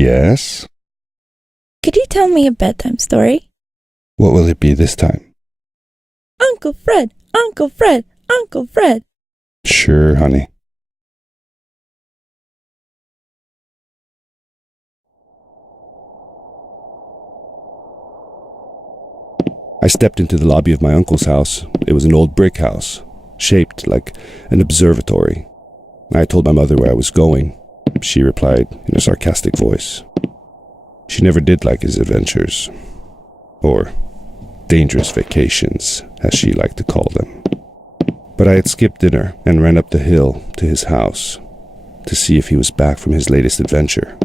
Yes? Could you tell me a bedtime story? What will it be this time? Uncle Fred, Uncle Fred, Uncle Fred. Sure, honey. I stepped into the lobby of my uncle's house. It was an old brick house, shaped like an observatory. I told my mother where I was going. She replied in a sarcastic voice. She never did like his adventures, or dangerous vacations, as she liked to call them. But I had skipped dinner and ran up the hill to his house to see if he was back from his latest adventure.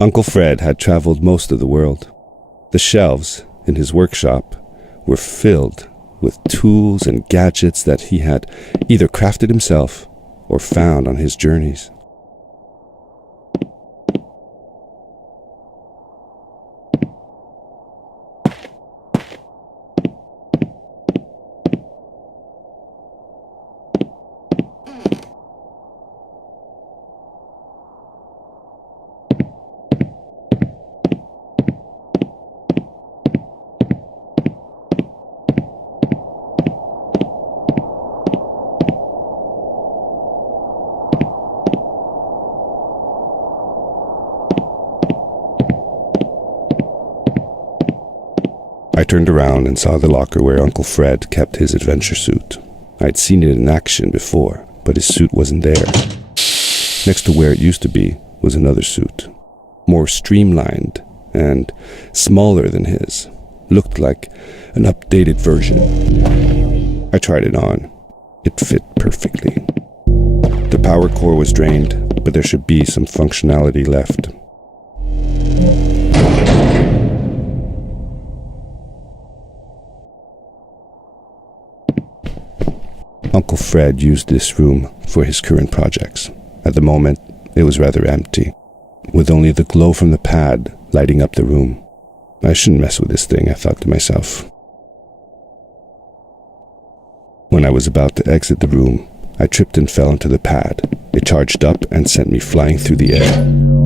Uncle Fred had traveled most of the world. The shelves in his workshop were filled with tools and gadgets that he had either crafted himself or found on his journeys. I turned around and saw the locker where Uncle Fred kept his adventure suit. I'd seen it in action before, but his suit wasn't there. Next to where it used to be was another suit, more streamlined and smaller than his. Looked like an updated version. I tried it on. It fit perfectly. The power core was drained, but there should be some functionality left. Uncle Fred used this room for his current projects. At the moment, it was rather empty, with only the glow from the pad lighting up the room. I shouldn't mess with this thing, I thought to myself. When I was about to exit the room, I tripped and fell into the pad. It charged up and sent me flying through the air.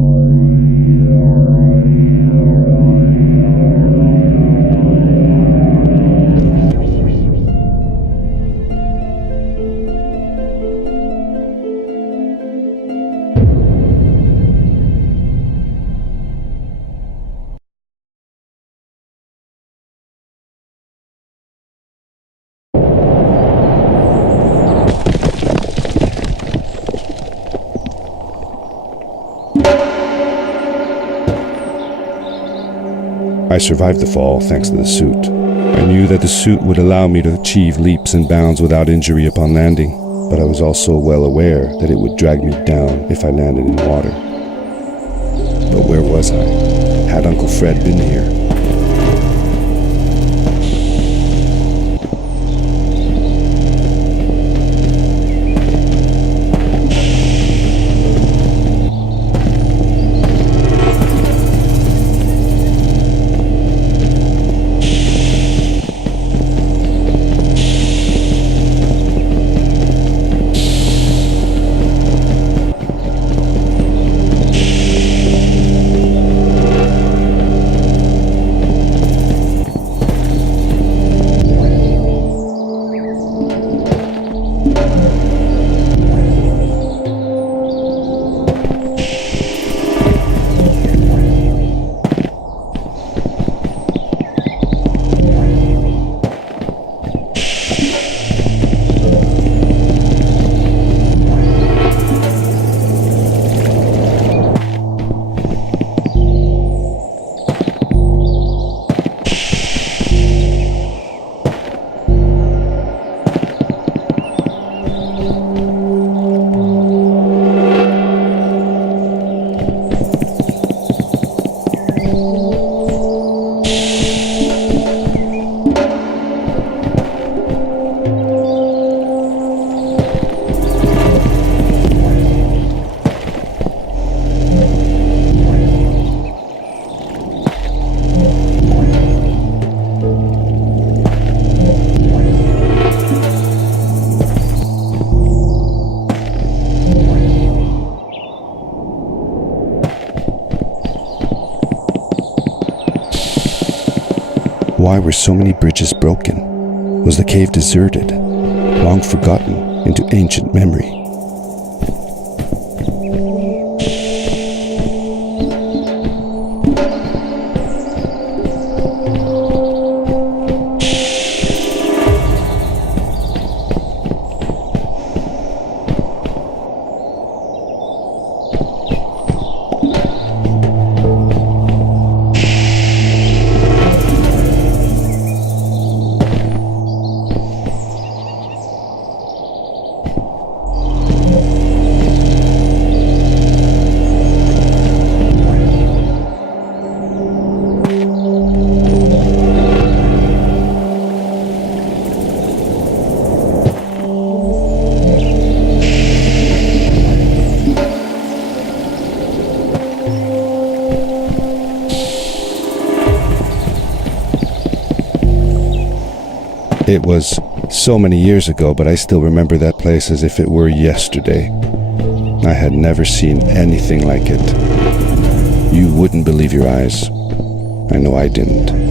I survived the fall thanks to the suit. I knew that the suit would allow me to achieve leaps and bounds without injury upon landing, but I was also well aware that it would drag me down if I landed in water. But where was I? Had Uncle Fred been here? why were so many bridges broken? Was the cave deserted, long forgotten into ancient memory? It was so many years ago, but I still remember that place as if it were yesterday. I had never seen anything like it. You wouldn't believe your eyes. I know I didn't.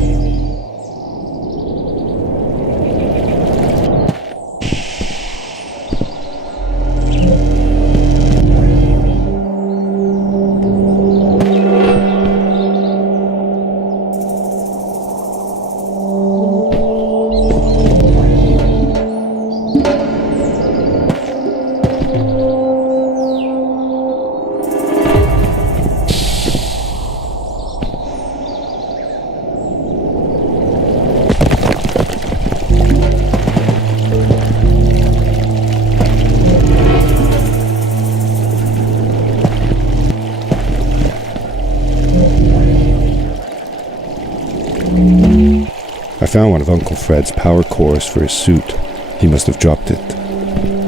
I found one of Uncle Fred's power cores for his suit. He must have dropped it.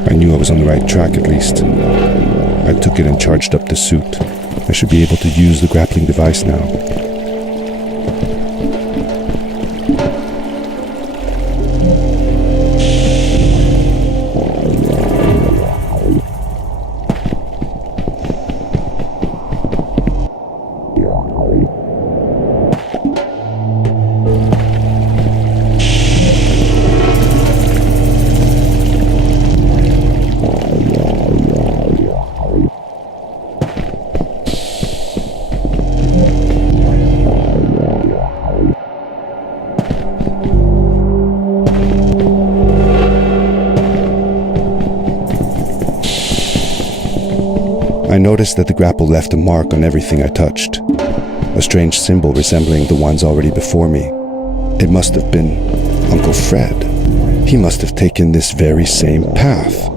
I knew I was on the right track at least. I took it and charged up the suit. I should be able to use the grappling device now. I noticed that the grapple left a mark on everything I touched, a strange symbol resembling the ones already before me. It must have been Uncle Fred. He must have taken this very same path.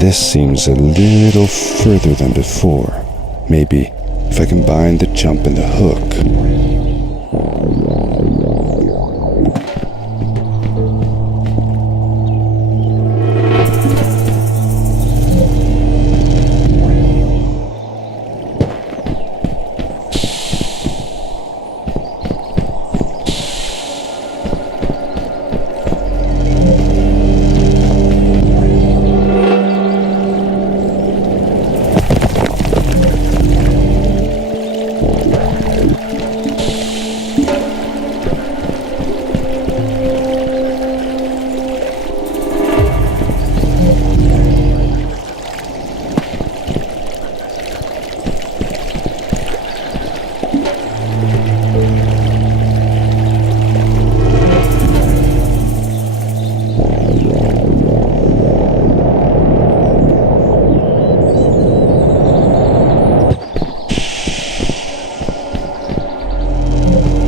This seems a little further than before. Maybe if I combine the jump and the hook.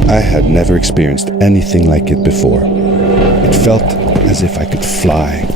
I had never experienced anything like it before. It felt as if I could fly.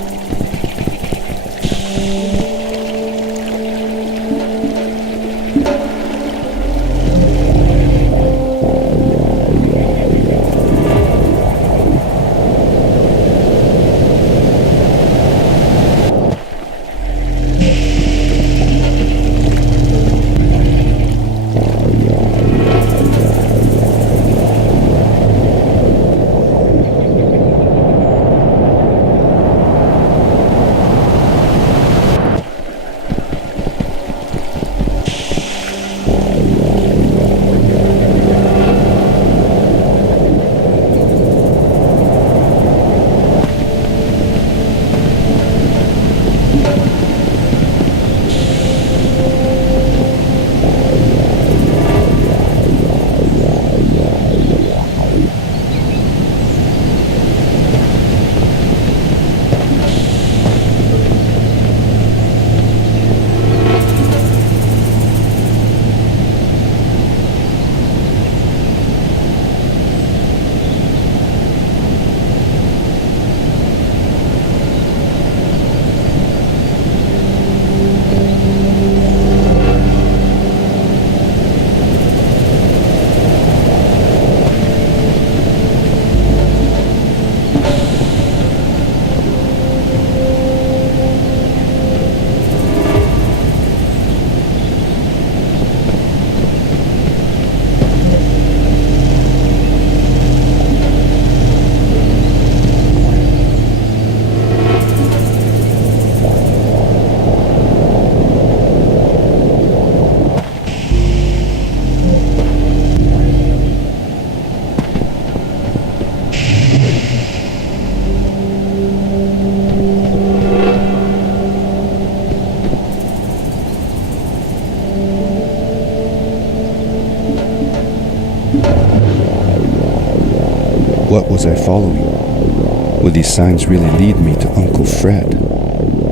was I following? Would these signs really lead me to Uncle Fred?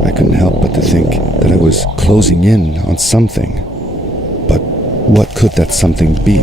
I couldn't help but to think that I was closing in on something. But what could that something be?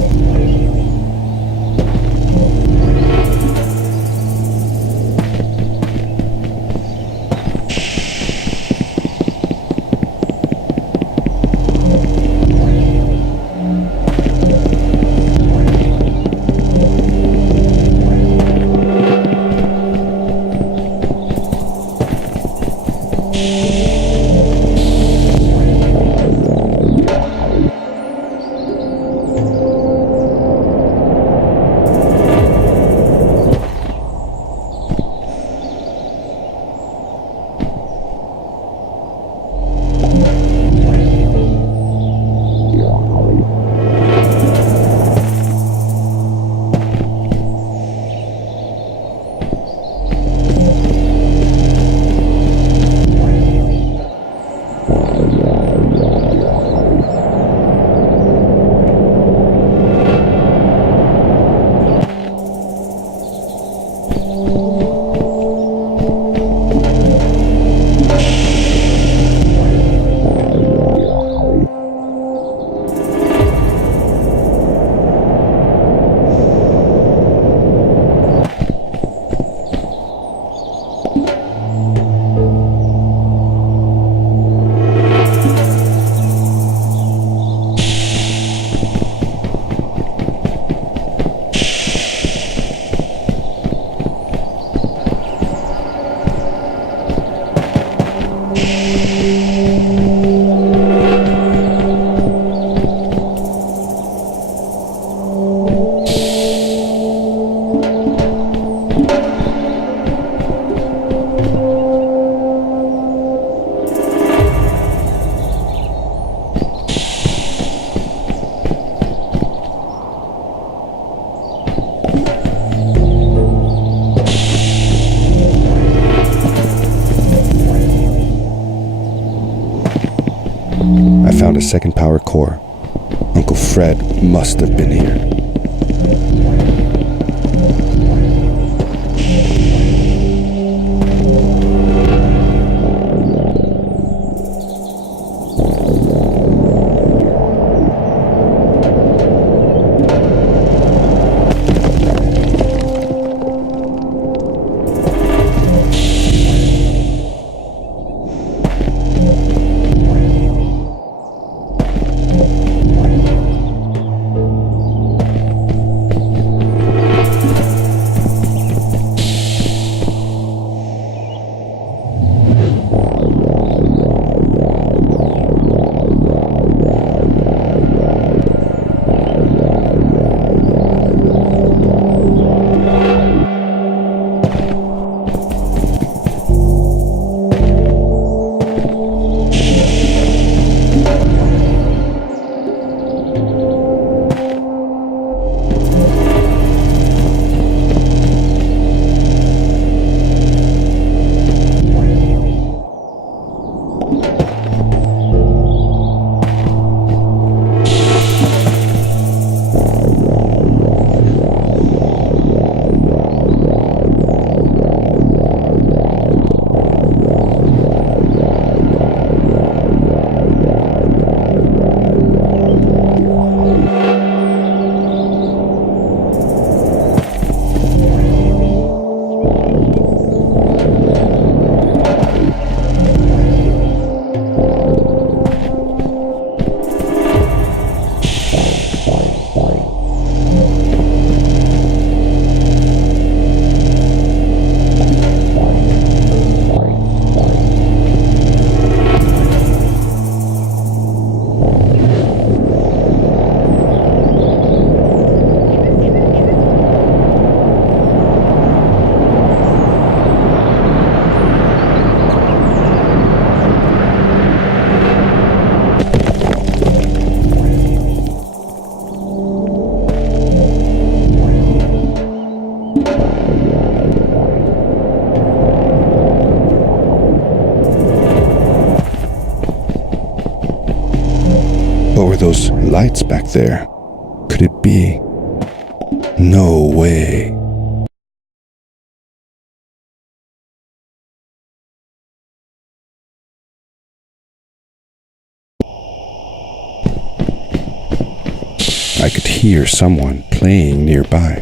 I found a second power core. Uncle Fred must have been here. What were those lights back there? Could it be? No way. I could hear someone playing nearby.